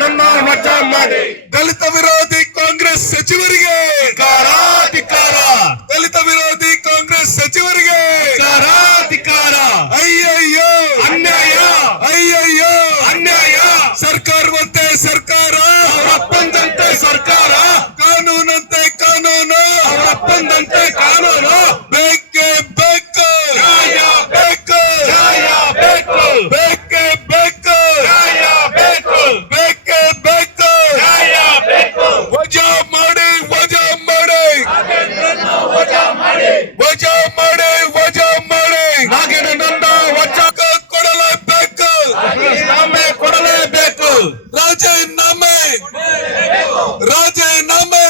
ನನ್ನ ವಜಾ ಮಾಡಿ. ದಲಿತ ವಿರೋಧಿ ಕಾಂಗ್ರೆಸ್ ಸಚಿವರಿಗೆ ಧಿಕ್ಕಾರ. ದಲಿತ ವಿರೋಧಿ ಕಾಂಗ್ರೆಸ್ ಸಚಿವರಿಗೆ ಧಿಕ್ಕಾರ. ಅಯ್ಯಯ್ಯೋ ಅನ್ಯಾಯ, ಅಯ್ಯಯ್ಯೋ ಅನ್ಯಾಯ. ಸರ್ಕಾರವಂತೆ ಸರ್ಕಾರ, ಅವರಪ್ಪಂದಂತೆ ಸರ್ಕಾರ, ಕಾನೂನಂತೆ ಕಾನೂನು, ಅವರಪ್ಪಂದಂತೆ ಕಾನೂನು. ಬೇಕೇ ಬೇಕು, ನ್ಯಾಯ ಬೇಕು, ನ್ಯಾಯ ಬೇಕು, ಬೇಕೇ ಬೇಕು, ನ್ಯಾಯ ಬೇಕು, ಬೇಕೇ ಬೇಕು. ನ್ಯಾಯ ಬೇಕು. ವಜಾ ಮಾಡಿ, ವಜಾ ಮಾಡಿ, ವಜಾ ಮಾಡಿ. ವಜಾ ಮಾಡಿ, ವಜಾ ಮಾಡಿ. ನಾಗೇಂದ್ರನನ್ನ ವಜಾ ಕೊಡಲೇಬೇಕು, ರಾಜೀನಾಮೆ ಕೊಡಲೇಬೇಕು. ರಾಜೀನಾಮೆ, ರಾಜೀನಾಮೆ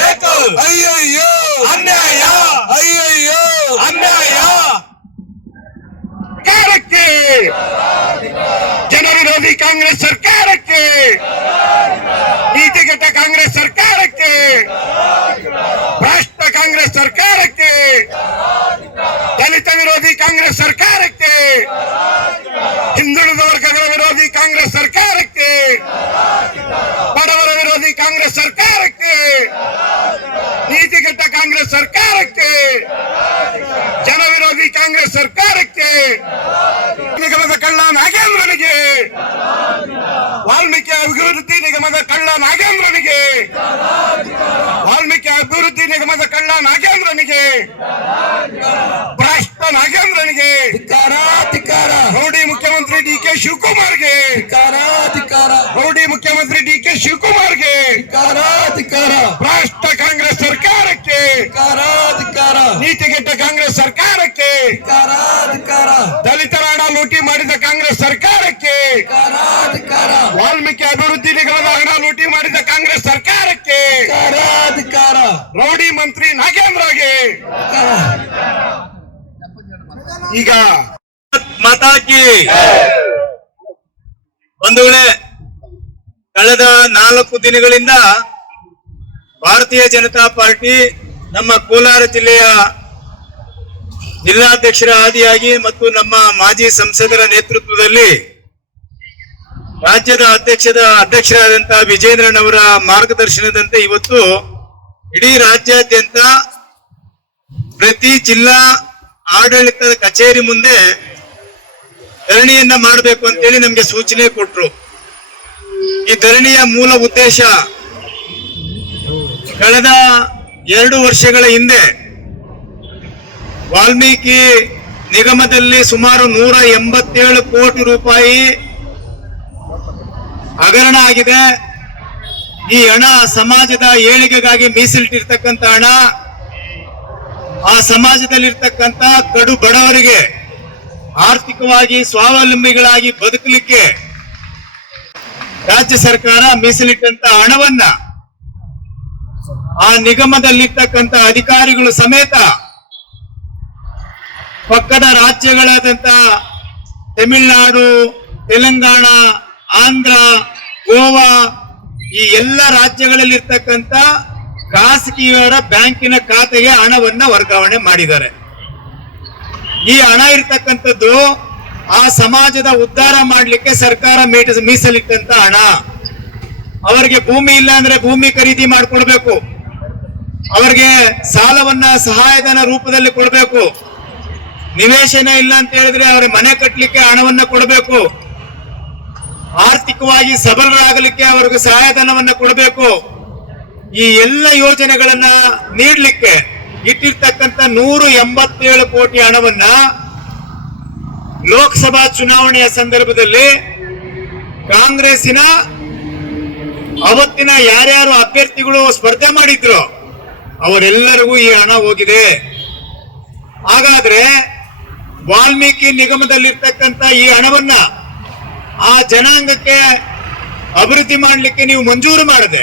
ಬೇಕು. ಅಯ್ಯಯ್ಯೋ ಅನ್ಯಾಯ, ಅಯ್ಯಯ್ಯೋ ಅನ್ಯಾಯ. ಸರ್ಕಾರಕ್ಕೆ, ಜನ ವಿರೋಧಿ ಕಾಂಗ್ರೆಸ್ ಸರ್ಕಾರಕ್ಕೆ, ನೀತಿಗೆಟ್ಟ ಕಾಂಗ್ರೆಸ್ ಸರ್ಕಾರಕ್ಕೆ, ಭ್ರಷ್ಟ ಕಾಂಗ್ರೆಸ್ ಸರ್ಕಾರಕ್ಕೆ, ದಲಿತ ವಿರೋಧಿ ಕಾಂಗ್ರೆಸ್ ಸರ್ಕಾರಕ್ಕೆ, ಹಿಂದುಳಿದ ವರ್ಗಗಳ ವಿರೋಧಿ ಕಾಂಗ್ರೆಸ್ ಸರ್ಕಾರಕ್ಕೆ, ಬಡವರ ವಿರೋಧಿ ಕಾಂಗ್ರೆಸ್ ಸರ್ಕಾರಕ್ಕೆ, ನೀತಿಗೆಟ್ಟ ಕಾಂಗ್ರೆಸ್ ಸರ್ಕಾರಕ್ಕೆ, ಜನ ವಿರೋಧಿ ಕಾಂಗ್ರೆಸ್ ಸರ್ಕಾರಕ್ಕೆ, ನಿಗಮದ ಕಳ್ಳ ನಾಗೇಂದ್ರನಿಗೆ, ವಾಲ್ಮೀಕಿ ಅಭಿವೃದ್ಧಿ ನಿಗಮದ ಕಳ್ಳ ನಾಗೇಂದ್ರನಿಗೆ, ವಾಲ್ಮೀಕಿ ಅಭಿವೃದ್ಧಿ ನಿಗಮದ ಕಳ್ಳ ನಾಗೇಂದ್ರನಿಗೆ, ಭ್ರಷ್ಟ ನಾಗೇಂದ್ರನಿಗೆ ಧಿಕ್ಕಾರ, ರೌಡಿ ಮುಖ್ಯಮಂತ್ರಿ ಡಿ.ಕೆ. ಶಿವಕುಮಾರ್ಗೆ, ರೌಡಿ ಮುಖ್ಯಮಂತ್ರಿ ಡಿ.ಕೆ. ಶಿವಕುಮಾರ್ಗೆ, ಧಿಕ್ಕಾರ, ಭ್ರಷ್ಟ ಕಾಂಗ್ರೆಸ್ ಸರ್ಕಾರಕ್ಕೆ, ನೀತಿಗೆಟ್ಟ ಕಾಂಗ್ರೆಸ್ ಸರ್ಕಾರಕ್ಕೆ, ದಲಿತರ ಹಣ ಲೂಟಿ ಮಾಡಿದ ಕಾಂಗ್ರೆಸ್ ಸರ್ಕಾರಕ್ಕೆ, ವಾಲ್ಮೀಕಿ ಅಭಿವೃದ್ಧಿ ನಿಗಮದ ಹಣ ಲೂಟಿ ಮಾಡಿದ ಕಾಂಗ್ರೆಸ್ ಸರ್ಕಾರಕ್ಕೆ, ರೌಡಿ ಮಂತ್ರಿ ನಾಗೇಂದ್ರಗೆ. ಈಗ ಮತಾಕಿ ಬಂಧುಗಳೇ, ಕಳೆದ 4 ದಿನಗಳಿಂದ ಭಾರತೀಯ ಜನತಾ ಪಾರ್ಟಿ ನಮ್ಮ ಕೋಲಾರ ಜಿಲ್ಲೆಯ ಜಿಲ್ಲಾಧ್ಯಕ್ಷರ ಆದಿಯಾಗಿ ಮತ್ತು ನಮ್ಮ ಮಾಜಿ ಸಂಸದರ ನೇತೃತ್ವದಲ್ಲಿ ರಾಜ್ಯದ ಅಧ್ಯಕ್ಷರಾದಂತಹ ವಿಜೇಂದ್ರನವರ ಮಾರ್ಗದರ್ಶನದಂತೆ ಇವತ್ತು ಇಡೀ ರಾಜ್ಯಾದ್ಯಂತ ಪ್ರತಿ ಜಿಲ್ಲಾ ಆಡಳಿತದ ಕಚೇರಿ ಮುಂದೆ ಧರಣಿಯನ್ನ ಮಾಡಬೇಕು ಅಂತೇಳಿ ನಮ್ಗೆ ಸೂಚನೆ ಕೊಟ್ರು. ಈ ಧರಣಿಯ ಮೂಲ ಉದ್ದೇಶ ಕಳೆದ 2 ವರ್ಷಗಳ ಹಿಂದೆ ವಾಲ್ಮೀಕಿ ನಿಗಮದಲ್ಲಿ ಸುಮಾರು 187 ಕೋಟಿ ರೂಪಾಯಿ ಹಗರಣ ಆಗಿದೆ. ಈ ಹಣ ಸಮಾಜದ ಏಳಿಗೆಗಾಗಿ ಮೀಸಲಿಟ್ಟಿರ್ತಕ್ಕಂಥ ಹಣ, ಆ ಸಮಾಜದಲ್ಲಿರ್ತಕ್ಕಂಥ ಕಡು ಬಡವರಿಗೆ ಆರ್ಥಿಕವಾಗಿ ಸ್ವಾವಲಂಬಿಗಳಾಗಿ ಬದುಕಲಿಕ್ಕೆ ರಾಜ್ಯ ಸರ್ಕಾರ ಮೀಸಲಿಟ್ಟಂತ ಹಣವನ್ನ ಆ ನಿಗಮದಲ್ಲಿರ್ತಕ್ಕಂಥ ಅಧಿಕಾರಿಗಳು ಸಮೇತ ಪಕ್ಕದ ರಾಜ್ಯಗಳಾದಂತ ತಮಿಳುನಾಡು, ತೆಲಂಗಾಣ, ಆಂಧ್ರ, ಗೋವಾ ಈ ಎಲ್ಲ ರಾಜ್ಯಗಳಲ್ಲಿರ್ತಕ್ಕಂಥ ಖಾಸಗಿಯವರ ಬ್ಯಾಂಕಿನ ಖಾತೆಗೆ ಹಣವನ್ನ ವರ್ಗಾವಣೆ ಮಾಡಿದ್ದಾರೆ. ಈ ಹಣ ಇರ್ತಕ್ಕಂಥದ್ದು ಆ ಸಮಾಜದ ಉದ್ಧಾರ ಮಾಡಲಿಕ್ಕೆ ಸರ್ಕಾರ ಮೀಸಲಿಟ್ಟಂತ ಹಣ. ಅವರಿಗೆ ಭೂಮಿ ಇಲ್ಲ ಅಂದ್ರೆ ಭೂಮಿ ಖರೀದಿ ಮಾಡಿಕೊಡ್ಬೇಕು, ಅವರಿಗೆ ಸಾಲವನ್ನ ಸಹಾಯಧನ ರೂಪದಲ್ಲಿ ಕೊಡಬೇಕು, ನಿವೇಶನ ಇಲ್ಲ ಅಂತ ಹೇಳಿದ್ರೆ ಅವರ ಮನೆ ಕಟ್ಟಲಿಕ್ಕೆ ಹಣವನ್ನ ಕೊಡಬೇಕು, ಆರ್ಥಿಕವಾಗಿ ಸಬಲರಾಗಲಿಕ್ಕೆ ಅವರಿಗೆ ಸಹಾಯಧನವನ್ನ ಕೊಡಬೇಕು. ಈ ಎಲ್ಲ ಯೋಜನೆಗಳನ್ನ ನೀಡಲಿಕ್ಕೆ ಇಟ್ಟಿರ್ತಕ್ಕಂಥ 187 ಕೋಟಿ ಹಣವನ್ನ ಲೋಕಸಭಾ ಚುನಾವಣೆಯ ಸಂದರ್ಭದಲ್ಲಿ ಕಾಂಗ್ರೆಸ್ಸಿನ ಅವತ್ತಿನ ಯಾರ್ಯಾರು ಅಭ್ಯರ್ಥಿಗಳು ಸ್ಪರ್ಧೆ ಮಾಡಿದ್ರು ಅವರೆಲ್ಲರಿಗೂ ಈ ಹಣ ಹೋಗಿದೆ. ಹಾಗಾದ್ರೆ ವಾಲ್ಮೀಕಿ ನಿಗಮದಲ್ಲಿರ್ತಕ್ಕಂಥ ಈ ಹಣವನ್ನ ಆ ಜನಾಂಗಕ್ಕೆ ಅಭಿವೃದ್ಧಿ ಮಾಡಲಿಕ್ಕೆ ನೀವು ಮಂಜೂರು ಮಾಡದೆ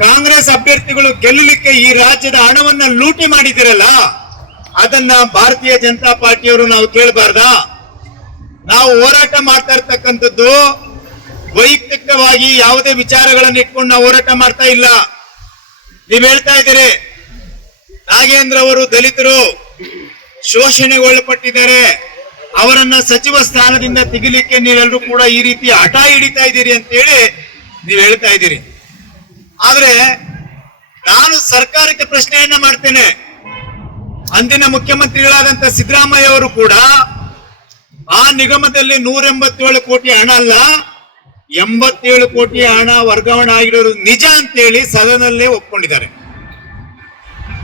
ಕಾಂಗ್ರೆಸ್ ಅಭ್ಯರ್ಥಿಗಳು ಗೆಲ್ಲಲಿಕ್ಕೆ ಈ ರಾಜ್ಯದ ಹಣವನ್ನ ಲೂಟಿ ಮಾಡಿದಿರಲ್ಲ, ಅದನ್ನ ಭಾರತೀಯ ಜನತಾ ಪಾರ್ಟಿಯವರು ನಾವು ಕೇಳಬಾರ್ದಾ? ನಾವು ಹೋರಾಟ ಮಾಡ್ತಾ ಇರ್ತಕ್ಕಂಥದ್ದು ವೈಯಕ್ತಿಕವಾಗಿ ಯಾವುದೇ ವಿಚಾರಗಳನ್ನು ಇಟ್ಕೊಂಡು ನಾವು ಹೋರಾಟ ಮಾಡ್ತಾ ಇಲ್ಲ. ನೀವ್ ಹೇಳ್ತಾ ಇದ್ದೀರಿ ನಾಗೇಂದ್ರ ಅವರು ದಲಿತರು ಶೋಷಣೆಗೊಳಪಟ್ಟಿದ್ದಾರೆ, ಅವರನ್ನ ಸಚಿವ ಸ್ಥಾನದಿಂದ ತೆಗಿಲಿಕ್ಕೆ ನೀವೆಲ್ಲರೂ ಕೂಡ ಈ ರೀತಿ ಹಠ ಹಿಡಿತಾ ಇದ್ದೀರಿ ಅಂತ ಹೇಳಿ ನೀವು ಹೇಳ್ತಾ ಇದ್ದೀರಿ. ಆದ್ರೆ ನಾನು ಸರ್ಕಾರಕ್ಕೆ ಪ್ರಶ್ನೆಯನ್ನ ಮಾಡ್ತೇನೆ. ಅಂದಿನ ಮುಖ್ಯಮಂತ್ರಿಗಳಾದಂತ ಸಿದ್ದರಾಮಯ್ಯ ಅವರು ಕೂಡ ಆ ನಿಗಮದಲ್ಲಿ 187 ಕೋಟಿ ಹಣ ಅಲ್ಲ 87 ಕೋಟಿ ಹಣ ವರ್ಗಾವಣೆ ಆಗಿರೋದು ನಿಜ ಅಂತೇಳಿ ಸದನದಲ್ಲೇ ಒಪ್ಕೊಂಡಿದ್ದಾರೆ.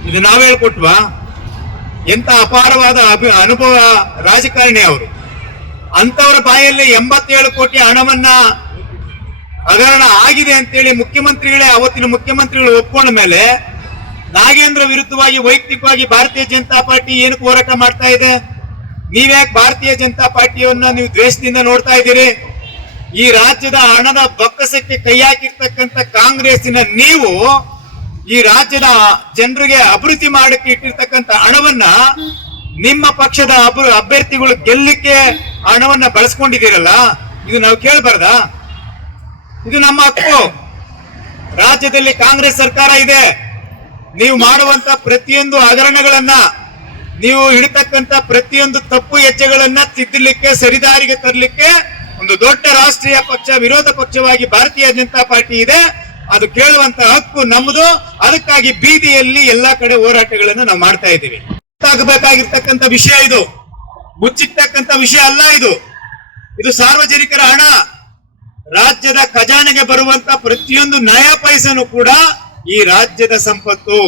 ಇದು ನಾವ್ ಹೇಳ್ಕೊಟ್ವಾ? ಎಂತ ಅಪಾರವಾದ ಅನುಭವ ರಾಜಕಾರಣಿ ಅವರು. ಅಂತವರ ಬಾಯಲ್ಲಿ 87 ಕೋಟಿ ಹಣವನ್ನ ಹಗರಣ ಆಗಿದೆ ಅಂತೇಳಿ ಮುಖ್ಯಮಂತ್ರಿಗಳೇ ಅವತ್ತಿನ ಮುಖ್ಯಮಂತ್ರಿಗಳು ಒಪ್ಕೊಂಡ ಮೇಲೆ ನಾಗೇಂದ್ರ ವಿರುದ್ಧವಾಗಿ ವೈಯಕ್ತಿಕವಾಗಿ ಭಾರತೀಯ ಜನತಾ ಪಾರ್ಟಿ ಏನಕ್ಕೆ ಹೋರಾಟ ಮಾಡ್ತಾ ಇದೆ? ನೀವ್ಯಾಕೆ ಭಾರತೀಯ ಜನತಾ ಪಾರ್ಟಿಯನ್ನ ನೀವು ದ್ವೇಷದಿಂದ ನೋಡ್ತಾ ಇದ್ದೀರಿ? ಈ ರಾಜ್ಯದ ಹಣದ ಬೊಕ್ಕಸಕ್ಕೆ ಕೈ ಹಾಕಿರ್ತಕ್ಕಂಥ ಕಾಂಗ್ರೆಸ್ಸಿನ ನೀವು ಈ ರಾಜ್ಯದ ಜನರಿಗೆ ಅಭಿವೃದ್ಧಿ ಮಾಡಕ್ಕೆ ಇಟ್ಟಿರ್ತಕ್ಕಂಥ ಹಣವನ್ನ ನಿಮ್ಮ ಪಕ್ಷದ ಅಭ್ಯರ್ಥಿಗಳು ಗೆಲ್ಲಿಕ್ಕೆ ಹಣವನ್ನ ಬಳಸ್ಕೊಂಡಿದ್ದೀರಲ್ಲ, ಇದು ನಾವು ಕೇಳಬಾರ್ದಾ? ಇದು ನಮ್ಮ ಹಕ್ಕು. ರಾಜ್ಯದಲ್ಲಿ ಕಾಂಗ್ರೆಸ್ ಸರ್ಕಾರ ಇದೆ. ನೀವು ಮಾಡುವಂತ ಪ್ರತಿಯೊಂದು ಹಗರಣಗಳನ್ನ, ನೀವು ಹಿಡಿತಕ್ಕಂತ ಪ್ರತಿಯೊಂದು ತಪ್ಪು ಹೆಜ್ಜೆಗಳನ್ನ ತಿದ್ದಲಿಕ್ಕೆ, ಸರಿದಾರಿಗೆ ತರಲಿಕ್ಕೆ ಒಂದು ದೊಡ್ಡ ರಾಷ್ಟ್ರೀಯ ಪಕ್ಷ, ವಿರೋಧ ಪಕ್ಷವಾಗಿ ಭಾರತೀಯ ಜನತಾ ಪಾರ್ಟಿ ಇದೆ. ಅದು ಕೇಳುವಂತ ಹಕ್ಕು ನಮ್ಮದು. ಅದಕ್ಕಾಗಿ ಬೀದಿಯಲ್ಲಿ ಎಲ್ಲಾ ಕಡೆ ಹೋರಾಟಗಳನ್ನು ನಾವು ಮಾಡ್ತಾ ಇದ್ದೀವಿ. ಗೊತ್ತಾಗಬೇಕಾಗಿರ್ತಕ್ಕಂಥ ವಿಷಯ ಇದು, ಮುಚ್ಚಿರ್ತಕ್ಕಂಥ ವಿಷಯ ಅಲ್ಲ. ಇದು ಸಾರ್ವಜನಿಕರ ಹಣ. ರಾಜ್ಯದ ಖಜಾನೆಗೆ ಬರುವಂತ ಪ್ರತಿಯೊಂದು ನಯಾ ಪೈಸೆನೂ ಕೂಡ ಈ ರಾಜ್ಯದ ಸಂಪತ್ತು.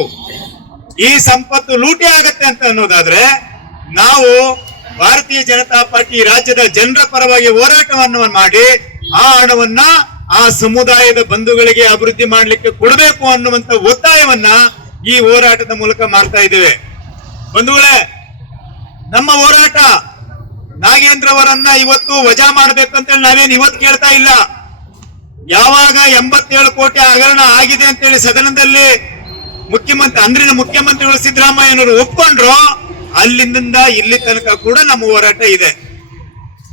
ಈ ಸಂಪತ್ತು ಲೂಟಿ ಆಗತ್ತೆ ಅಂತ ಅನ್ನೋದಾದ್ರೆ ನಾವು ಭಾರತೀಯ ಜನತಾ ಪಾರ್ಟಿ ರಾಜ್ಯದ ಜನರ ಪರವಾಗಿ ಹೋರಾಟವನ್ನು ಮಾಡಿ ಆ ಹಣವನ್ನ ಆ ಸಮುದಾಯದ ಬಂಧುಗಳಿಗೆ ಅಭಿವೃದ್ಧಿ ಮಾಡಲಿಕ್ಕೆ ಕೊಡಬೇಕು ಅನ್ನುವಂತ ಒತ್ತಾಯವನ್ನ ಈ ಹೋರಾಟದ ಮೂಲಕ ಮಾಡ್ತಾ ಇದ್ದೇವೆ. ಬಂಧುಗಳೇ, ನಮ್ಮ ಹೋರಾಟ ನಾಗೇಂದ್ರ ಅವರನ್ನ ಇವತ್ತು ವಜಾ ಮಾಡ್ಬೇಕಂತೇಳಿ ನಾವೇನು ಇವತ್ತು ಕೇಳ್ತಾ ಇಲ್ಲ. ಯಾವಾಗ 87 ಕೋಟಿ ಹಗರಣ ಆಗಿದೆ ಅಂತೇಳಿ ಸದನದಲ್ಲಿ ಅಂದಿನ ಮುಖ್ಯಮಂತ್ರಿಗಳು ಸಿದ್ದರಾಮಯ್ಯನವರು ಒಪ್ಕೊಂಡ್ರು, ಅಲ್ಲಿಂದ ಇಲ್ಲಿ ತನಕ ಕೂಡ ನಮ್ಮ ಹೋರಾಟ ಇದೆ.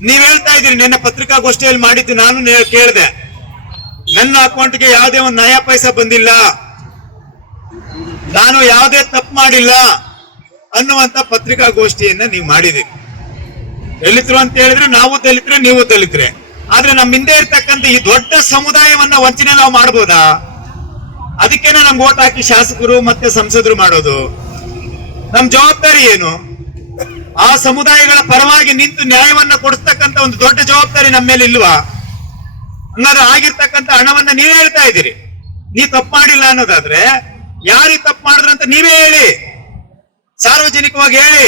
ನೀವ್ ಹೇಳ್ತಾ ಇದ್ದೀರಿ, ನಿನ್ನೆ ಪತ್ರಿಕಾಗೋಷ್ಠಿಯಲ್ಲಿ ಮಾಡಿದ್ದು ನಾನು ಕೇಳಿದೆ, ನನ್ನ ಅಕೌಂಟ್ಗೆ ಯಾವುದೇ ಒಂದು ನಯಾ ಪೈಸಾ ಬಂದಿಲ್ಲ, ನಾನು ಯಾವುದೇ ತಪ್ಪು ಮಾಡಿಲ್ಲ ಅನ್ನುವಂತ ಪತ್ರಿಕಾಗೋಷ್ಠಿಯನ್ನ ನೀವು ಮಾಡಿದಿರಿ. ದಲಿತರು ಅಂತ ಹೇಳಿದ್ರೆ ನಾವು ದಲಿತರೆ, ನೀವು ದಲಿತರೆ. ಆದ್ರೆ ನಮ್ಮ ಹಿಂದೆ ಇರ್ತಕ್ಕಂಥ ಈ ದೊಡ್ಡ ಸಮುದಾಯವನ್ನ ವಂಚನೆ ನಾವು ಮಾಡ್ಬೋದಾ? ಅದಕ್ಕೇನೆ ನಮ್ಗೆ ಓಟ್ ಹಾಕಿ ಶಾಸಕರು ಮತ್ತೆ ಸಂಸದರು ಮಾಡೋದು. ನಮ್ ಜವಾಬ್ದಾರಿ ಏನು? ಆ ಸಮುದಾಯಗಳ ಪರವಾಗಿ ನಿಂತು ನ್ಯಾಯವನ್ನ ಕೊಡಿಸ್ತಕ್ಕಂಥ ಒಂದು ದೊಡ್ಡ ಜವಾಬ್ದಾರಿ ನಮ್ಮ ಮೇಲೆ ಇಲ್ವಾ? ಹಂಗಾದ್ರೆ ಆಗಿರ್ತಕ್ಕಂಥ ಹಣವನ್ನ ನೀವೇ ಹೇಳ್ತಾ ಇದ್ದೀರಿ. ನೀವ್ ತಪ್ಪು ಮಾಡಿಲ್ಲ ಅನ್ನೋದಾದ್ರೆ ಯಾರಿಗೆ ತಪ್ಪು ಮಾಡಿದ್ರಂತ ನೀವೇ ಹೇಳಿ, ಸಾರ್ವಜನಿಕವಾಗಿ ಹೇಳಿ.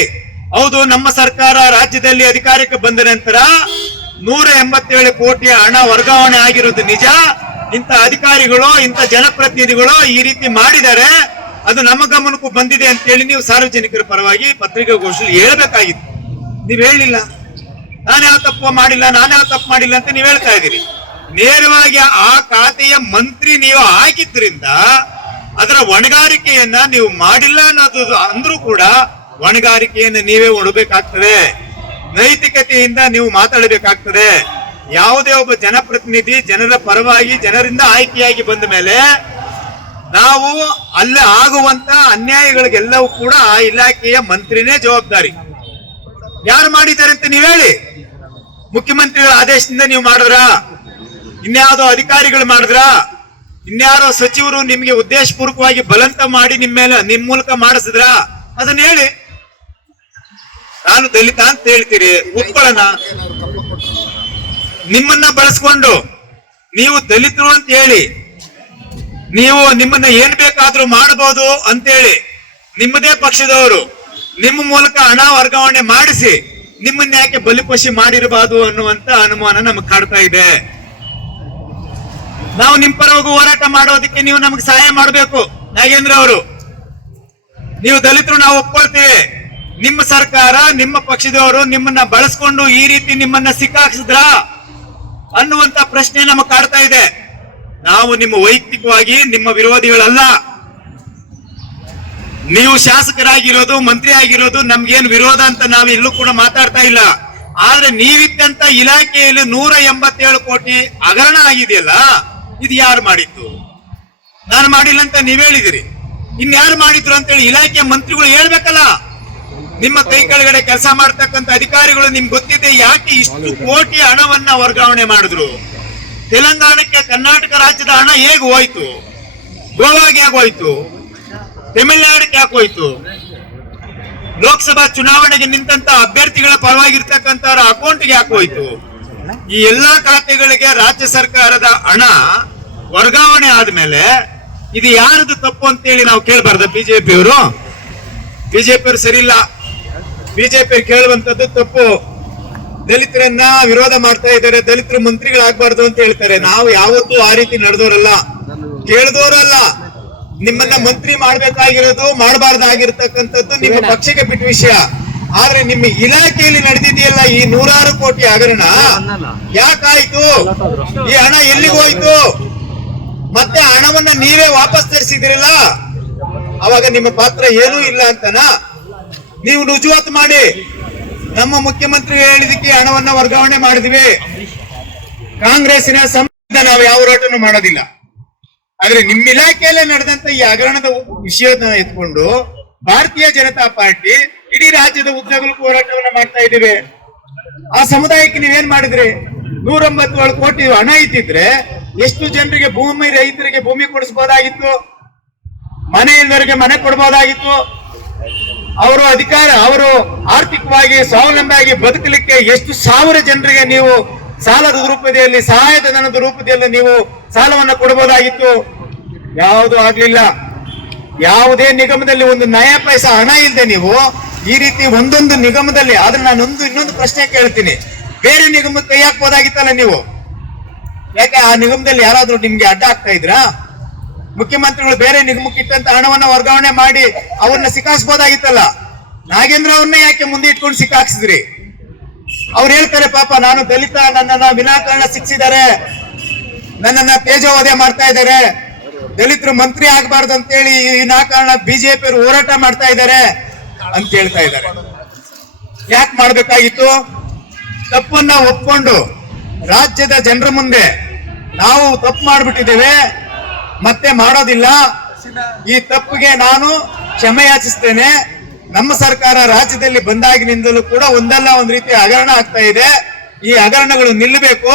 ಹೌದು, ನಮ್ಮ ಸರ್ಕಾರ ರಾಜ್ಯದಲ್ಲಿ ಅಧಿಕಾರಕ್ಕೆ ಬಂದ ನಂತರ 187 ಕೋಟಿ ಹಣ ವರ್ಗಾವಣೆ ಆಗಿರೋದು ನಿಜ. ಇಂಥ ಅಧಿಕಾರಿಗಳು, ಇಂಥ ಜನಪ್ರತಿನಿಧಿಗಳು ಈ ರೀತಿ ಮಾಡಿದ್ದಾರೆ, ಅದು ನಮ್ಮ ಗಮನಕ್ಕೂ ಬಂದಿದೆ ಅಂತ ಹೇಳಿ ನೀವು ಸಾರ್ವಜನಿಕರ ಪರವಾಗಿ ಪತ್ರಿಕಾಗೋಷ್ಠಿಯಲ್ಲಿ ಹೇಳ್ಬೇಕಾಗಿತ್ತು. ನೀವ್ ಹೇಳಿಲ್ಲ. ನಾನ್ಯಾವ ತಪ್ಪು ಮಾಡಿಲ್ಲ ಅಂತ ನೀವ್ ಹೇಳ್ತಾ ಇದ್ದೀರಿ. ನೇರವಾಗಿ ಆ ಖಾತೆಯ ಮಂತ್ರಿ ನೀವು ಹಾಕಿದ್ರಿಂದ ಅದರ ಹೊಣೆಗಾರಿಕೆಯನ್ನ ನೀವು ಮಾಡಿಲ್ಲ ಅನ್ನೋದು ಅಂದ್ರೂ ಕೂಡ ಹೊಣೆಗಾರಿಕೆಯನ್ನು ನೀವೇ ಉಡಬೇಕಾಗ್ತದೆ. ನೈತಿಕತೆಯಿಂದ ನೀವು ಮಾತಾಡಬೇಕಾಗ್ತದೆ. ಯಾವುದೇ ಒಬ್ಬ ಜನಪ್ರತಿನಿಧಿ ಜನರ ಪರವಾಗಿ ಜನರಿಂದ ಆಯ್ಕೆಯಾಗಿ ಬಂದ ಮೇಲೆ ನಾವು ಅಲ್ಲೇ ಆಗುವಂತ ಅನ್ಯಾಯಗಳಿಗೆಲ್ಲವೂ ಕೂಡ ಆ ಇಲಾಖೆಯ ಮಂತ್ರಿನೇ ಜವಾಬ್ದಾರಿ. ಯಾರು ಮಾಡಿದ್ದಾರೆ ಅಂತ ನೀವ್ ಹೇಳಿ. ಮುಖ್ಯಮಂತ್ರಿಗಳ ಆದೇಶದಿಂದ ನೀವು ಮಾಡಿದ್ರ? ಇನ್ಯಾವುದೋ ಅಧಿಕಾರಿಗಳು ಮಾಡಿದ್ರ? ಇನ್ಯಾರೋ ಸಚಿವರು ನಿಮ್ಗೆ ಉದ್ದೇಶಪೂರ್ವಕವಾಗಿ ಬಲವಂತ ಮಾಡಿ ನಿಮ್ಮ ಮೂಲಕ ಮಾಡಿಸಿದ್ರ? ಅದನ್ನ ಹೇಳಿ. ನಾನು ದಲಿತ ಅಂತ ಹೇಳ್ತೀರಿ, ಒಪ್ಕೊಳ್ಳೋಣ. ನಿಮ್ಮನ್ನ ಬಳಸ್ಕೊಂಡು ನೀವು ದಲಿತರು ಅಂತ ಹೇಳಿ ನೀವು ನಿಮ್ಮನ್ನ ಏನ್ ಬೇಕಾದ್ರೂ ಮಾಡಬಹುದು ಅಂತೇಳಿ ನಿಮ್ಮದೇ ಪಕ್ಷದವರು ನಿಮ್ಮ ಮೂಲಕ ಹಣ ವರ್ಗಾವಣೆ ಮಾಡಿಸಿ ನಿಮ್ಮನ್ನ ಯಾಕೆ ಬಲಿಪಶಿ ಮಾಡಿರಬಾರ್ದು ಅನ್ನುವಂತ ಅನುಮಾನ ನಮಗೆ ಕಾಡ್ತಾ ಇದೆ. ನಾವು ನಿಮ್ ಪರವಾಗಿ ಹೋರಾಟ ಮಾಡೋದಕ್ಕೆ ನೀವು ನಮಗೆ ಸಹಾಯ ಮಾಡಬೇಕು. ನಾಗೇಂದ್ರ ಅವರು, ನೀವು ದಲಿತರು ನಾವು ಒಪ್ಕೊಳ್ತೇವೆ. ನಿಮ್ಮ ಸರ್ಕಾರ, ನಿಮ್ಮ ಪಕ್ಷದವರು ನಿಮ್ಮನ್ನ ಬಳಸ್ಕೊಂಡು ಈ ರೀತಿ ನಿಮ್ಮನ್ನ ಸಿಕ್ಕಾಕ್ಸಿದ್ರ ಅನ್ನುವಂತ ಪ್ರಶ್ನೆ ನಮಗೆ ಕಾಡ್ತಾ ಇದೆ. ನಾವು ನಿಮ್ಮ ವೈಯಕ್ತಿಕವಾಗಿ ನಿಮ್ಮ ವಿರೋಧಿಗಳಲ್ಲ. ನೀವು ಶಾಸಕರಾಗಿರೋದು, ಮಂತ್ರಿ ಆಗಿರೋದು ನಮ್ಗೇನು ವಿರೋಧ ಅಂತ ನಾವು ಎಲ್ಲೂ ಕೂಡ ಮಾತಾಡ್ತಾ ಇಲ್ಲ. ಆದ್ರೆ ನೀವಿದ್ದಂತ ಇಲಾಖೆಯಲ್ಲಿ 187 ಕೋಟಿ ಹಗರಣ ಆಗಿದೆಯಲ್ಲ, ಇದು ಯಾರು ಮಾಡಿದ್ದು? ನಾನು ಮಾಡಿಲ್ಲ ಅಂತ ನೀವ್ ಹೇಳಿದಿರಿ. ಇನ್ಯಾರು ಮಾಡಿದ್ರು ಅಂತೇಳಿ ಇಲಾಖೆಯ ಮಂತ್ರಿಗಳು ಹೇಳ್ಬೇಕಲ್ಲ. ನಿಮ್ಮ ಕೈ ಕೆಳಗಡೆ ಕೆಲಸ ಮಾಡ್ತಕ್ಕಂಥ ಅಧಿಕಾರಿಗಳು ನಿಮ್ಗೆ ಗೊತ್ತಿದೆ ಯಾಕೆ ಇಷ್ಟು ಕೋಟಿ ಹಣವನ್ನ ವರ್ಗಾವಣೆ ಮಾಡಿದ್ರು. ತೆಲಂಗಾಣಕ್ಕೆ ಕರ್ನಾಟಕ ರಾಜ್ಯದ ಹಣ ಹೇಗೆ ಹೋಯ್ತು, ಗೋವಾಗೆ ಯಾಕೆ ಹೋಯ್ತು, ತಮಿಳುನಾಡಕ್ಕೆ ಯಾಕೆ ಹೋಯ್ತು, ಲೋಕಸಭಾ ಚುನಾವಣೆಗೆ ನಿಂತ ಅಭ್ಯರ್ಥಿಗಳ ಪರವಾಗಿರ್ತಕ್ಕಂಥವ್ರ ಅಕೌಂಟ್ಗೆ ಯಾಕೆ ಹೋಯ್ತು. ಈ ಎಲ್ಲಾ ಖಾತೆಗಳಿಗೆ ರಾಜ್ಯ ಸರ್ಕಾರದ ಹಣ ವರ್ಗಾವಣೆ ಆದ್ಮೇಲೆ ಇದು ಯಾರದು ತಪ್ಪು ಅಂತೇಳಿ ನಾವು ಕೇಳಬಾರ್ದ? ಬಿಜೆಪಿಯವರು ಸರಿ ಇಲ್ಲ. ಬಿಜೆಪಿ ಕೇಳುವಂತದ್ದು ತಪ್ಪು. ದಲಿತರನ್ನ ವಿರೋಧ ಮಾಡ್ತಾ ಇದ್ದಾರೆ, ದಲಿತರು ಮಂತ್ರಿಗಳಾಗಬಾರ್ದು ಅಂತ ಹೇಳ್ತಾರೆ. ನಾವು ಯಾವತ್ತೂ ಆ ರೀತಿ ನಡೆದವರಲ್ಲ, ಕೇಳಿದವರಲ್ಲ. ನಿಮ್ಮನ್ನ ಮಂತ್ರಿ ಮಾಡ್ಬೇಕಾಗಿರೋದು ಮಾಡಬಾರ್ದಾಗಿರ್ತಕ್ಕಂಥದ್ದು ನಿಮ್ಮ ಪಕ್ಷಕ್ಕೆ ಬಿಟ್ಟ ವಿಷಯ. ಆದ್ರೆ ನಿಮ್ಮ ಇಲಾಖೆಯಲ್ಲಿ ನಡೆದಿದೆಯಲ್ಲ ಈ 100 ಕೋಟಿ ಹಗರಣ ಯಾಕಾಯ್ತು? ಈ ಹಣ ಎಲ್ಲಿಗೆ ಹೋಯ್ತು? ಮತ್ತೆ ಹಣವನ್ನ ನೀವೇ ವಾಪಸ್ ತರಿಸಿದಿರಲ್ಲ, ಅವಾಗ ನಿಮ್ಮ ಪಾತ್ರ ಏನೂ ಇಲ್ಲ ಅಂತನಾ? ನೀವು ರುಜುವಾತು ಮಾಡಿ. ನಮ್ಮ ಮುಖ್ಯಮಂತ್ರಿ ಹೇಳಿದಕ್ಕೆ ಹಣವನ್ನ ವರ್ಗಾವಣೆ ಮಾಡಿದ್ವಿ. ಕಾಂಗ್ರೆಸ್ಸಿನ ಸಂಬಂಧ ನಾವು ಯಾವ ಹೋರಾಟನೂ ಮಾಡೋದಿಲ್ಲ. ಆದ್ರೆ ನಿಮ್ಮ ಇಲಾಖೆಯಲ್ಲೇ ನಡೆದಂತ ಈ ಹಗರಣದ ವಿಷಯನ ಎತ್ಕೊಂಡು ಭಾರತೀಯ ಜನತಾ ಪಾರ್ಟಿ ಇಡೀ ರಾಜ್ಯದ ಉದ್ದಗಲಕ್ಕೂ ಹೋರಾಟವನ್ನ ಮಾಡ್ತಾ ಇದ್ದೇವೆ. ಆ ಸಮುದಾಯಕ್ಕೆ ನೀವೇನ್ ಮಾಡಿದ್ರಿ? 197 ಕೋಟಿ ಹಣ ಇದ್ದಿದ್ರೆ ಎಷ್ಟು ಜನರಿಗೆ ರೈತರಿಗೆ ಭೂಮಿ ಕೊಡಿಸಬಹುದಾಗಿತ್ತು, ಮನೆ ಇಲ್ಲದವರಿಗೆ ಮನೆ ಕೊಡಬಹುದಾಗಿತ್ತು. ಅವರು ಆರ್ಥಿಕವಾಗಿ ಸ್ವಾವಲಂಬಿಯಾಗಿ ಬದುಕಲಿಕ್ಕೆ ಎಷ್ಟು ಸಾವಿರ ಜನರಿಗೆ ನೀವು ಸಾಲದ ರೂಪದಲ್ಲಿ, ಸಹಾಯಧನದ ರೂಪದಲ್ಲಿ ನೀವು ಸಾಲವನ್ನು ಕೊಡಬಹುದಾಗಿತ್ತು. ಯಾವುದು ಆಗ್ಲಿಲ್ಲ. ಯಾವುದೇ ನಿಗಮದಲ್ಲಿ ಒಂದು ನಯ ಪೈಸಾ ಹಣ ಇಲ್ಲದೆ ನೀವು ಈ ರೀತಿ ಒಂದೊಂದು ನಿಗಮದಲ್ಲಿ, ಆದ್ರೆ ನಾನು ಇನ್ನೊಂದು ಪ್ರಶ್ನೆ ಕೇಳ್ತೀನಿ, ಬೇರೆ ನಿಗಮಕ್ಕೆ ಕೈ ಹಾಕ್ಬೋದಾಗಿತ್ತಲ್ಲ ನೀವು? ಯಾಕೆ ಆ ನಿಗಮದಲ್ಲಿ ಯಾರಾದ್ರೂ ನಿಮ್ಗೆ ಅಡ್ಡ ಆಗ್ತಾ ಇದ್ರಾ? ಮುಖ್ಯಮಂತ್ರಿಗಳು ಬೇರೆ ನಿಗಮಕ್ಕೆ ಇಟ್ಟಂತ ಹಣವನ್ನ ವರ್ಗಾವಣೆ ಮಾಡಿ ಅವ್ರನ್ನ ಸಿಕ್ಕಾಕ್ಸ್ಬೋದಾಗಿತ್ತಲ್ಲ. ನಾಗೇಂದ್ರ ಅವ್ರನ್ನ ಯಾಕೆ ಮುಂದೆ ಇಟ್ಕೊಂಡು ಸಿಕ್ಕಾಕ್ಸಿದ್ರಿ? ಅವ್ರು ಹೇಳ್ತಾರೆ, ಪಾಪ ನಾನು ದಲಿತ, ನನ್ನನ್ನ ವಿನಾಕಾರಣ ಶಿಕ್ಷಿದ್ದಾರೆ, ನನ್ನನ್ನ ತೇಜೋವಧೆ ಮಾಡ್ತಾ ಇದ್ದಾರೆ, ದಲಿತರು ಮಂತ್ರಿ ಆಗ್ಬಾರ್ದು ಅಂತೇಳಿ ವಿನಾಕಾರಣ ಬಿಜೆಪಿಯವರು ಹೋರಾಟ ಮಾಡ್ತಾ ಇದ್ದಾರೆ ಅಂತ ಹೇಳ್ತಾ ಇದ್ದಾರೆ. ಯಾಕೆ ಮಾಡ್ಬೇಕಾಗಿತ್ತು? ತಪ್ಪನ್ನ ಒಪ್ಕೊಂಡು ರಾಜ್ಯದ ಜನರ ಮುಂದೆ ನಾವು ತಪ್ಪು ಮಾಡ್ಬಿಟ್ಟಿದ್ದೇವೆ, ಮತ್ತೆ ಮಾಡೋದಿಲ್ಲ, ಈ ತಪ್ಪಿಗೆ ನಾನು ಕ್ಷಮೆ ಯಾಚಿಸ್ತೇನೆ. ನಮ್ಮ ಸರ್ಕಾರ ರಾಜ್ಯದಲ್ಲಿ ಬಂದಾಗಿನಿಂದಲೂ ಕೂಡ ಒಂದಲ್ಲ ಒಂದು ರೀತಿ ಹಗರಣ ಆಗ್ತಾ ಇದೆ. ಈ ಹಗರಣಗಳು ನಿಲ್ಲಬೇಕು.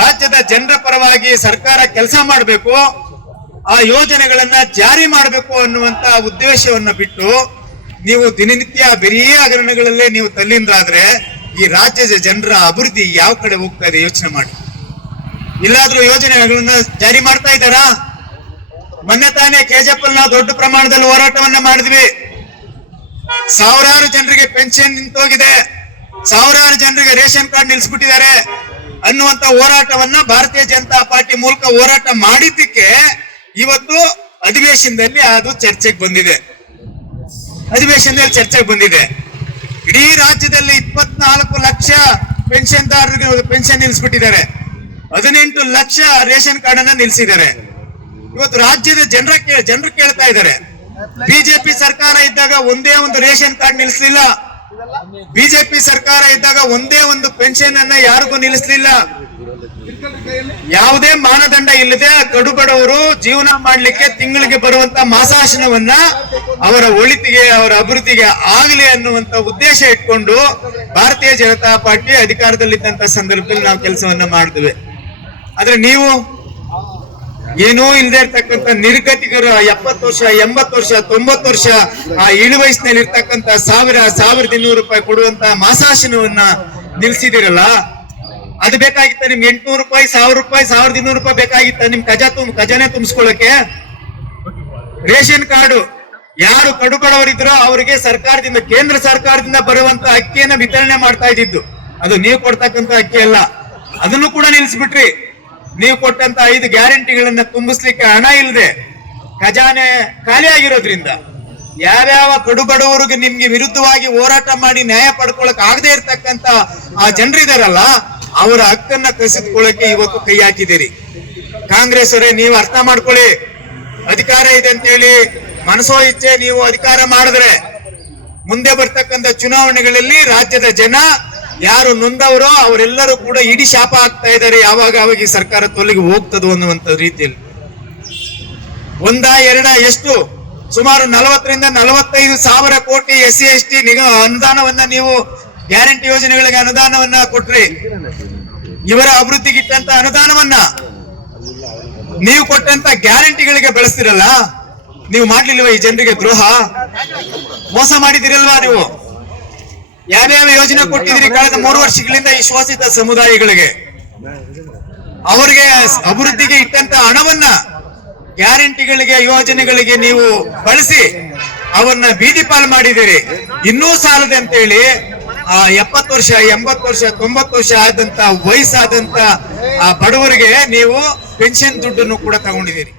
ರಾಜ್ಯದ ಜನರ ಪರವಾಗಿ ಸರ್ಕಾರ ಕೆಲಸ ಮಾಡಬೇಕು, ಆ ಯೋಜನೆಗಳನ್ನ ಜಾರಿ ಮಾಡಬೇಕು ಅನ್ನುವಂತ ಉದ್ದೇಶವನ್ನ ಬಿಟ್ಟು ನೀವು ದಿನನಿತ್ಯ ಬರೀ ಹಗರಣಗಳಲ್ಲೇ ನೀವು ತಲ್ಲೀನರಾದ್ರೆ ಈ ರಾಜ್ಯದ ಜನರ ಅಭಿವೃದ್ಧಿ ಯಾವ ಕಡೆ ಹೋಗ್ತಾ ಇದೆ ಯೋಚನೆ ಮಾಡಿ. ಇಲ್ಲಾದ್ರೂ ಯೋಜನೆಗಳನ್ನ ಜಾರಿ ಮಾಡ್ತಾ ಇದ್ದಾರಾ? ಮೊನ್ನೆ ತಾನೇ ಕೆಜೆಪಿ ನಾವು ದೊಡ್ಡ ಪ್ರಮಾಣದಲ್ಲಿ ಹೋರಾಟವನ್ನ ಮಾಡಿದ್ವಿ. ಸಾವಿರಾರು ಜನರಿಗೆ ಪೆನ್ಷನ್ ನಿಂತೋಗಿದೆ, ಸಾವಿರಾರು ಜನರಿಗೆ ರೇಷನ್ ಕಾರ್ಡ್ ನಿಲ್ಲಿಸ್ಬಿಟ್ಟಿದ್ದಾರೆ ಅನ್ನುವಂತ ಹೋರಾಟವನ್ನ ಭಾರತೀಯ ಜನತಾ ಪಾರ್ಟಿ ಮೂಲಕ ಹೋರಾಟ ಮಾಡಿದ್ದಕ್ಕೆ ಇವತ್ತು ಅಧಿವೇಶನದಲ್ಲಿ ಅದು ಚರ್ಚೆಗೆ ಬಂದಿದೆ. ಇಡೀ ರಾಜ್ಯದಲ್ಲಿ 24 ಲಕ್ಷ ಪೆನ್ಷನ್ದಾರರಿಗೆ ಪೆನ್ಷನ್ ನಿಲ್ಲಿಸ್ಬಿಟ್ಟಿದ್ದಾರೆ, 18 ಲಕ್ಷ ರೇಷನ್ ಕಾರ್ಡ್ ಅನ್ನ ನಿಲ್ಲಿಸಿದ್ದಾರೆ. ಇವತ್ತು ರಾಜ್ಯದ ಜನರು ಕೇಳ್ತಾ ಇದ್ದಾರೆ, ಬಿಜೆಪಿ ಸರ್ಕಾರ ಇದ್ದಾಗ ಒಂದೇ ಒಂದು ರೇಷನ್ ಕಾರ್ಡ್ ನಿಲ್ಲಿಸಲಿಲ್ಲ, ಬಿಜೆಪಿ ಸರ್ಕಾರ ಇದ್ದಾಗ ಒಂದೇ ಒಂದು ಪೆನ್ಷನ್ ಅನ್ನ ಯಾರಿಗೂ ನಿಲ್ಲಿಸಲಿಲ್ಲ. ಯಾವುದೇ ಮಾನದಂಡ ಇಲ್ಲದೆ ಕಡುಬಡವರು ಜೀವನ ಮಾಡ್ಲಿಕ್ಕೆ ತಿಂಗಳಿಗೆ ಬರುವಂತ ಮಾಸಾಶನವನ್ನ ಅವರ ಒಳಿತಿಗೆ, ಅವರ ಅಭಿವೃದ್ಧಿಗೆ ಆಗಲಿ ಅನ್ನುವಂತ ಉದ್ದೇಶ ಇಟ್ಕೊಂಡು ಭಾರತೀಯ ಜನತಾ ಪಾರ್ಟಿ ಅಧಿಕಾರದಲ್ಲಿದ್ದಂತ ಸಂದರ್ಭದಲ್ಲಿ ನಾವು ಕೆಲಸವನ್ನ ಮಾಡಿದ್ವಿ. ಆದ್ರೆ ನೀವು ಏನೂ ಇಲ್ಲದೆ ಇರ್ತಕ್ಕಂಥ ನಿರ್ಗತಿಕರು 70 ವರ್ಷ, 80 ವರ್ಷ, 90 ವರ್ಷ ಆ ಇಳಿ ವಯಸ್ಸಿನಲ್ಲಿ ಇರ್ತಕ್ಕಂಥ 1,200 ರೂಪಾಯಿ ಕೊಡುವಂತ ಮಾಸಾಶನವನ್ನ ನಿಲ್ಸಿದಿರಲ್ಲ, ಅದು ಬೇಕಾಗಿತ್ತ? ನಿಮ್ಗೆ 800 ರೂಪಾಯಿ, 1,000 ರೂಪಾಯಿ, 1,200 ರೂಪಾಯಿ ಬೇಕಾಗಿತ್ತ ನಿಮ್ ಖಜಾನೆ ತುಂಬಿಸ್ಕೊಳ್ಳಕ್ಕೆ? ರೇಷನ್ ಕಾರ್ಡು ಯಾರು ಕಡುಬಡವರಿದ್ರೋ ಅವರಿಗೆ ಸರ್ಕಾರದಿಂದ, ಕೇಂದ್ರ ಸರ್ಕಾರದಿಂದ ಬರುವಂತ ಅಕ್ಕಿಯನ್ನ ವಿತರಣೆ ಮಾಡ್ತಾ ಇದ್ದಿದ್ದು, ಅದು ನೀವು ಕೊಡ್ತಕ್ಕಂಥ ಅಕ್ಕಿ ಅಲ್ಲ. ಅದನ್ನು ಕೂಡ ನಿಲ್ಲಿಸ್ಬಿಟ್ರಿ. ನೀವು ಕೊಟ್ಟಂತ 5 ಗ್ಯಾರಂಟಿಗಳನ್ನ ತುಂಬಿಸ್ಲಿಕ್ಕೆ ಹಣ ಇಲ್ಲದೆ ಖಜಾನೆ ಖಾಲಿ ಆಗಿರೋದ್ರಿಂದ ಯಾವ್ಯಾವ ಕಡುಬಡವರಿಗೆ ನಿಮ್ಗೆ ವಿರುದ್ಧವಾಗಿ ಹೋರಾಟ ಮಾಡಿ ನ್ಯಾಯ ಪಡ್ಕೊಳಕ್ ಆಗದೆ ಇರ್ತಕ್ಕಂತ ಆ ಜನರಿದಾರಲ್ಲ, ಅವರ ಹಕ್ಕನ್ನ ಕಸಿದುಕೊಳ್ಳಕ್ಕೆ ಇವತ್ತು ಕೈ ಹಾಕಿದ್ದೀರಿ. ಕಾಂಗ್ರೆಸ್ ಅವರೇ, ನೀವು ಅರ್ಥ ಮಾಡ್ಕೊಳ್ಳಿ. ಅಧಿಕಾರ ಇದೆ ಅಂತ ಹೇಳಿ ಮನಸೋ ಇಚ್ಛೆ ನೀವು ಅಧಿಕಾರ ಮಾಡಿದ್ರೆ ಮುಂದೆ ಬರ್ತಕ್ಕಂಥ ಚುನಾವಣೆಗಳಲ್ಲಿ ರಾಜ್ಯದ ಜನ ಯಾರು ನೊಂದವರೋ ಅವರೆಲ್ಲರೂ ಕೂಡ ಇಡೀ ಶಾಪ ಆಗ್ತಾ ಇದ್ದಾರೆ. ಯಾವಾಗ ಈ ಸರ್ಕಾರ ತೊಲಗಿ ಹೋಗ್ತದೋ ಅನ್ನುವಂತ ರೀತಿಯಲ್ಲಿ 1, 2 ಎಷ್ಟು ಸುಮಾರು 40,000-45,000 ಕೋಟಿ SC/ST ಅನುದಾನವನ್ನ ನೀವು ಗ್ಯಾರಂಟಿ ಯೋಜನೆಗಳಿಗೆ ಅನುದಾನವನ್ನ ಕೊಟ್ರಿ. ಇವರ ಅಭಿವೃದ್ಧಿಗೆ ಇಟ್ಟಂತ ಅನುದಾನವನ್ನ ನೀವು ಕೊಟ್ಟಂತ ಗ್ಯಾರಂಟಿಗಳಿಗೆ ಬಳಸ್ತಿರಲ್ಲ. ನೀವು ಮಾಡ್ಲಿಲ್ವಾ ಈ ಜನರಿಗೆ ದ್ರೋಹ? ಮೋಸ ಮಾಡಿದಿರಲ್ವಾ ನೀವು? ಯಾವ್ಯಾವ ಯೋಜನೆ ಕೊಟ್ಟಿದ್ದೀರಿ ಕಳೆದ 3 ವರ್ಷಗಳಿಂದ ಈ ಶೋಷಿತ ಸಮುದಾಯಗಳಿಗೆ? ಅವರಿಗೆ ಅಭಿವೃದ್ಧಿಗೆ ಇಟ್ಟಂತ ಹಣವನ್ನ ಗ್ಯಾರಂಟಿಗಳಿಗೆ ಯೋಜನೆಗಳಿಗೆ ನೀವು ಬಳಸಿ ಅವನ್ನ ಬೀದಿ ಪಾಲು ಮಾಡಿದ್ದೀರಿ. ಇನ್ನೂ ಸಾಲದೆ ಅಂತ ಹೇಳಿ 70 ವರ್ಷ 80 ವರ್ಷ 90 ವರ್ಷ ಆದಂತ ವಯಸ್ಸಾದಂತ ಬಡವರಿಗೆ ನೀವು ಪೆನ್ಷನ್ ದುಡ್ಡನ್ನು ಕೂಡ ತಗೊಂಡಿದ್ದೀರಿ.